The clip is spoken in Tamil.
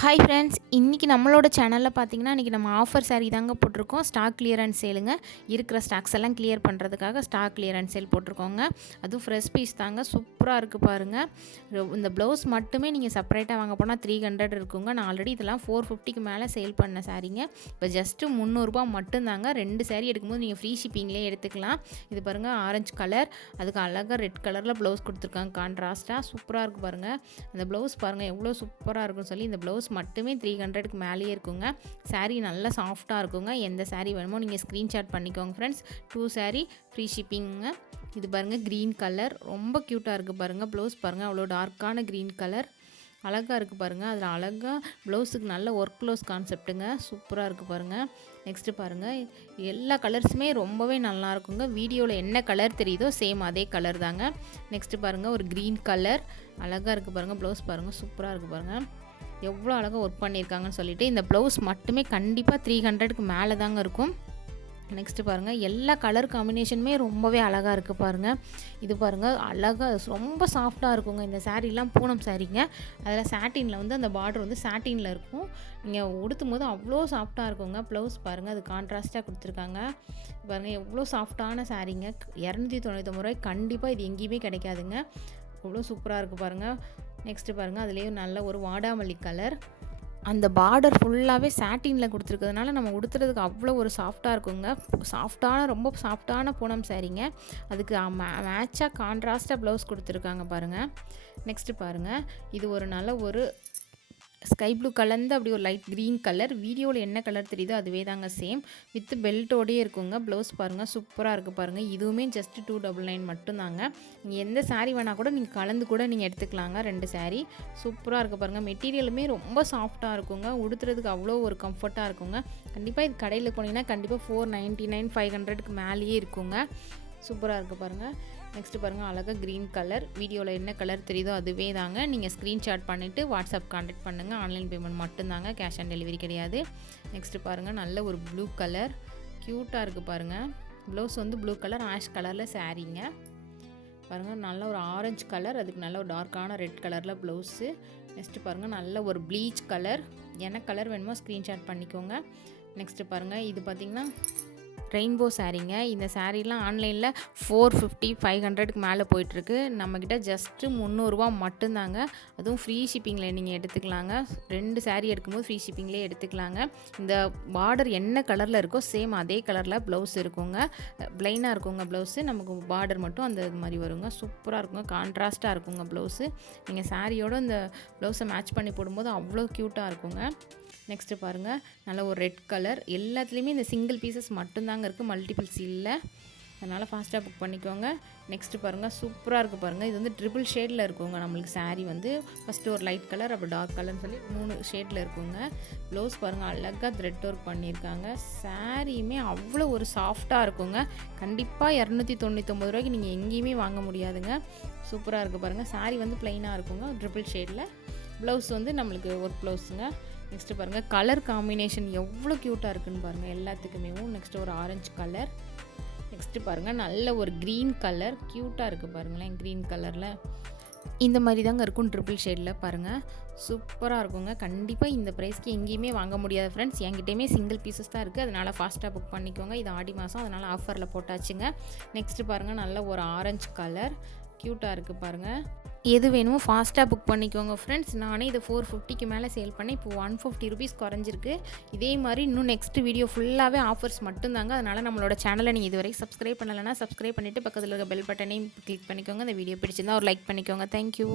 ஹாய் ஃப்ரெண்ட்ஸ், இன்றைக்கி நம்மளோட சேனலில் பார்த்தீங்கன்னா இன்றைக்கி நம்ம ஆஃபர் சாரீ தாங்க போட்டிருக்கோம். ஸ்டாக் கிளியரன்ஸ் சேலுங்க. இருக்கிற ஸ்டாக்ஸ் எல்லாம் கிளியர் பண்ணுறதுக்காக ஸ்டாக் கிளியரன்ஸ் சேல் போட்டிருக்கோங்க. அதுவும் ஃப்ரெஷ் பீஸ் தாங்க, சூப்பராக இருக்குது பாருங்கள். இந்த ப்ளவுஸ் மட்டுமே நீங்கள் செப்பரேட்டாக வாங்க போனால் 300 இருக்குங்க. நான் ஆல்ரெடி இதெல்லாம் 450க்கு மேலே சேல் பண்ண சாரீங்க. இப்போ ஜஸ்ட்டு 300 மட்டும்தாங்க. 2 சாரீ எடுக்கும்போது நீங்கள் ஃப்ரீ ஷிப்பிங்லேயே எடுத்துக்கலாம். இது பாருங்கள், ஆரஞ்சு கலர், அதுக்கு அழகாக ரெட் கலரில் ப்ளவுஸ் கொடுத்துருக்காங்க. கான்ட்ராஸ்ட்டாக சூப்பராக இருக்குது பாருங்கள். அந்த ப்ளவுஸ் பாருங்கள் எவ்வளோ சூப்பராக இருக்குன்னு சொல்லி. இந்த ப்ளவுஸ் மட்டுமே 300க்கு மேலேயே இருக்குங்க. சாரீ நல்லா சாஃப்டாக இருக்குங்க. எந்த சாரீ வேணுமோ நீங்கள் ஸ்க்ரீன்ஷாட் பண்ணிக்கோங்க ஃப்ரெண்ட்ஸ். 2 சாரீ ஃப்ரீ ஷிப்பிங்க. இது பாருங்கள், க்ரீன் கலர் ரொம்ப க்யூட்டாக இருக்குது பாருங்கள். ப்ளவுஸ் பாருங்கள், அவ்வளோ டார்க்கான க்ரீன் கலர் அழகாக இருக்குது பாருங்கள். அதில் அழகாக ப்ளவுஸுக்கு நல்ல ஒர்க் க்ளோஸ் கான்செப்ட்டுங்க, சூப்பராக இருக்குது பாருங்கள். நெக்ஸ்ட்டு பாருங்கள், எல்லா கலர்ஸுமே ரொம்பவே நல்லா இருக்குங்க. வீடியோவில் என்ன கலர் தெரியுதோ சேம் அதே கலர் தாங்க. நெக்ஸ்ட்டு பாருங்கள், ஒரு க்ரீன் கலர் அழகாக இருக்குது பாருங்கள். ப்ளவுஸ் பாருங்கள், சூப்பராக இருக்குது பாருங்கள். எவ்வளோ அழகாக ஒர்க் பண்ணியிருக்காங்கன்னு சொல்லிட்டு. இந்த ப்ளவுஸ் மட்டுமே கண்டிப்பாக 300க்கு மேலே தாங்க இருக்கும். நெக்ஸ்ட்டு பாருங்கள், எல்லா கலர் காம்பினேஷனுமே ரொம்பவே அழகாக இருக்குது பாருங்கள். இது பாருங்கள், அழகாக ரொம்ப சாஃப்டாக இருக்குங்க. இந்த சாரீலாம் பூனம் சாரீங்க. அதில் சாட்டினில் வந்து அந்த பார்டர் வந்து சாட்டினில் இருக்கும். நீங்கள் உடுத்தும் போது அவ்வளோ சாஃப்டாக இருக்குங்க. ப்ளவுஸ் பாருங்கள், அது கான்ட்ராஸ்ட்டாக கொடுத்துருக்காங்க பாருங்கள். எவ்வளோ சாஃப்டான சாரீங்க. 299 கண்டிப்பாக இது எங்கேயுமே கிடைக்காதுங்க. அவ்வளோ சூப்பராக இருக்குது பாருங்கள். நெக்ஸ்ட்டு பாருங்கள், அதுலேயே நல்ல ஒரு வாடாமல்லி கலர். அந்த பார்டர் ஃபுல்லாகவே சாட்டினில் கொடுத்துருக்கிறதுனால நம்ம உடுத்துறதுக்கு அவ்வளோ ஒரு சாஃப்டாக இருக்குங்க. ரொம்ப சாஃப்டான பூனம் சாரீங்க. அதுக்கு மேட்சாக கான்ட்ராஸ்ட்டாக ப்ளவுஸ் கொடுத்துருக்காங்க பாருங்கள். நெக்ஸ்ட்டு பாருங்கள், இது ஒரு நல்ல ஒரு ஸ்கை ப்ளூ கலந்து அப்படி ஒரு லைட் க்ரீன் கலர். வீடியோவில் என்ன கலர் தெரியுதோ அதுவே தாங்க சேம். வித் பெல்ட்டோடையே இருக்குங்க. ப்ளவுஸ் பாருங்கள், சூப்பராக இருக்குது பாருங்கள். இதுவுமே ஜஸ்ட்டு 299 மட்டும்தாங்க. நீங்கள் எந்த சாரீ வேணால் கூட நீங்கள் கலந்து கூட நீங்கள் எடுத்துக்கலாங்க. 2 சாரீ சூப்பராக இருக்குது பாருங்கள். மெட்டீரியலுமே ரொம்ப சாஃப்டாக இருக்குங்க. உடுத்துறதுக்கு அவ்வளோ ஒரு கம்ஃபர்ட்டாக இருக்குங்க. கண்டிப்பாக இது கடையில் போனீங்கன்னா கண்டிப்பாக 499 500க்கு மேலேயே இருக்குங்க. சூப்பராக இருக்குது பாருங்கள். நெக்ஸ்ட்டு பாருங்கள், அழகாக க்ரீன் கலர். வீடியோவில் என்ன கலர் தெரியுதோ அதுவே தாங்க. நீங்கள் ஸ்க்ரீன்ஷாட் பண்ணிவிட்டு வாட்ஸ்அப் கான்டாக்ட் பண்ணுங்கள். ஆன்லைன் பேமெண்ட் மட்டும்தாங்க, கேஷ் ஆன் டெலிவரி கிடையாது. நெக்ஸ்ட்டு பாருங்கள், நல்ல ஒரு ப்ளூ கலர் க்யூட்டாக இருக்குது பாருங்கள். ப்ளவுஸ் வந்து ப்ளூ கலர் ஆஷ் கலரில் சாரீங்க பாருங்கள். நல்ல ஒரு ஆரஞ்சு கலர், அதுக்கு நல்ல ஒரு டார்க்கான ரெட் கலரில் ப்ளவுஸு. நெக்ஸ்ட்டு பாருங்கள், நல்ல ஒரு ப்ளீச் கலர். என்ன கலர் வேணுமோ ஸ்க்ரீன்ஷாட் பண்ணிக்கோங்க. நெக்ஸ்ட்டு பாருங்கள், இது பார்த்திங்கன்னா ரெயின்போ சாரீங்க. இந்த சாரீலாம் ஆன்லைனில் 450 500க்கு மேலே போயிட்டுருக்கு. நம்மக்கிட்ட ஜஸ்ட்டு 300 மட்டும்தாங்க. அதுவும் ஃப்ரீ ஷிப்பிங்கில் நீங்கள் எடுத்துக்கலாங்க. 2 சாரீ எடுக்கும்போது ஃப்ரீ ஷிப்பிங்லேயே எடுத்துக்கலாங்க. இந்த பார்டர் என்ன கலரில் இருக்கோ சேம் அதே கலரில் ப்ளவுஸ் இருக்குங்க. ப்ளைனாக இருக்குங்க ப்ளவுஸு. நமக்கு பார்டர் மட்டும் அந்த இது மாதிரி வருங்க. சூப்பராக இருக்குங்க. கான்ட்ராஸ்ட்டாக இருக்குங்க ப்ளவுஸு. நீங்கள் சாரியோடு இந்த ப்ளவுஸை மேட்ச் பண்ணி போடும்போது அவ்வளோ க்யூட்டாக இருக்குங்க. நெக்ஸ்ட்டு பாருங்கள், நல்ல ஒரு ரெட் கலர். எல்லாத்துலேயுமே இந்த சிங்கிள் பீசஸ் மட்டும்தாங்க இருக்குது, மல்டிபிள்ஸ் இல்லை. அதனால் ஃபாஸ்ட்டாக புக் பண்ணிக்கோங்க. நெக்ஸ்ட்டு பாருங்கள், சூப்பராக இருக்குது பாருங்கள். இது வந்து ட்ரிபிள் ஷேடில் இருக்குங்க. நம்மளுக்கு சாரீ வந்து ஃபஸ்ட்டு ஒரு லைட் கலர், அப்புறம் டார்க் கலர்னு சொல்லி 3 ஷேடில் இருக்குங்க. ப்ளவுஸ் பாருங்கள், அழகாக த்ரெட் ஒர்க் பண்ணியிருக்காங்க. சாரியுமே அவ்வளோ ஒரு சாஃப்டாக இருக்குங்க. கண்டிப்பாக 299 நீங்கள் எங்கேயுமே வாங்க முடியாதுங்க. சூப்பராக இருக்குது பாருங்கள். சாரீ வந்து ப்ளைனாக இருக்குங்க, ட்ரிபிள் ஷேடில். ப்ளவுஸ் வந்து நம்மளுக்கு ஒர்க் ப்ளவுஸுங்க. நெக்ஸ்ட்டு பாருங்கள், கலர் காம்பினேஷன் எவ்வளோ க்யூட்டாக இருக்குதுன்னு பாருங்கள் எல்லாத்துக்குமே. நெக்ஸ்ட்டு ஒரு ஆரஞ்சு கலர். நெக்ஸ்ட்டு பாருங்கள், நல்ல ஒரு க்ரீன் கலர் க்யூட்டாக இருக்குது பாருங்களேன். க்ரீன் கலரில் இந்த மாதிரி தாங்க இருக்கும், ட்ரிபிள் ஷேடில் பாருங்கள். சூப்பராக இருக்குங்க. கண்டிப்பாக இந்த ப்ரைஸ்க்கு எங்கேயுமே வாங்க முடியாது ஃப்ரெண்ட்ஸ். என்கிட்டயுமே சிங்கிள் பீசஸ் தான் இருக்குது. அதனால் ஃபாஸ்ட்டாக புக் பண்ணிக்கோங்க. இது ஆடி மாதம், அதனால் ஆஃபரில் போட்டாச்சுங்க. நெக்ஸ்ட்டு பாருங்கள், நல்ல ஒரு ஆரஞ்சு கலர் க்யூட்டாக இருக்குது பாருங்கள். எது வேணுமோ ஃபாஸ்ட்டாக புக் பண்ணிக்கோங்க ஃப்ரெண்ட்ஸ். நானே இது 450க்கு மேலே சேல் பண்ணி இப்போ 150 ருபீஸ் குறைஞ்சிருக்கு. இதே மாதிரி இன்னும் நெக்ஸ்ட் வீடியோ ஃபுல்லாகவே ஆஃபர்ஸ் மட்டும்தாங்க. அதனால் நம்மளோட சேனலை நீங்கள் இதுவரை சப்ஸ்கிரைப் பண்ணலைன்னா சப்ஸ்கிரைப் பண்ணிவிட்டு பக்கத்தில் இருக்க பெல் பட்டனையும் கிளிக் பண்ணிக்கோங்க. இந்த வீடியோ பிடிச்சிருந்தா ஒரு லைக் பண்ணிக்கோங்க. தேங்க்யூ.